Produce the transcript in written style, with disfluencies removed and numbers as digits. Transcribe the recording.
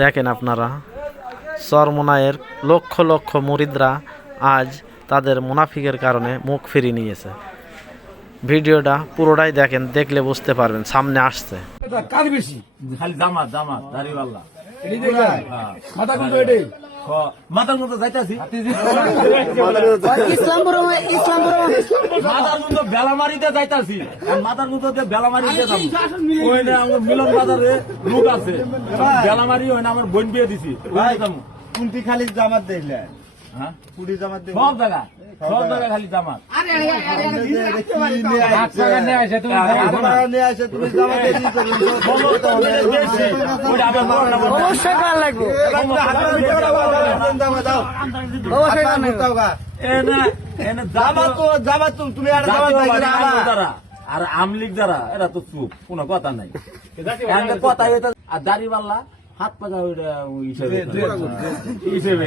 দেখেন আপনারা, চরমোনাইয়ের লক্ষ লক্ষ মুরিদরা আজ তাদের মুনাফিকের কারণে মুখ ফিরিয়ে নিয়েছে। ভিডিওটা পুরোটাই দেখেন, দেখলে বুঝতে পারবেন সামনে আসছে। কার বেশি খালি জামাত জামাত দাড়িওয়ালা এটি দেখেন মাথা কিন্তু এটাই মাথার মতো যাইতাছি মাথার মতো বেলামারিতে যাইতাছি মাথার মতো বেলামারিতে যাবো ওই না আমার মিলন বাজারে লোক আছে বেলামারি হয় না আমার বোন বিয়ে দিছি কোনটি খালি জামাত দেখলে হ্যাঁ কুড়ি জামাত দেখলে সব জায়গা খালি জামাত আর আমলিগ যারা এরা তো চুপ কোনো কথা নাই কথা আর দাড়ি পাল্লা হাত পাকা হিসেবে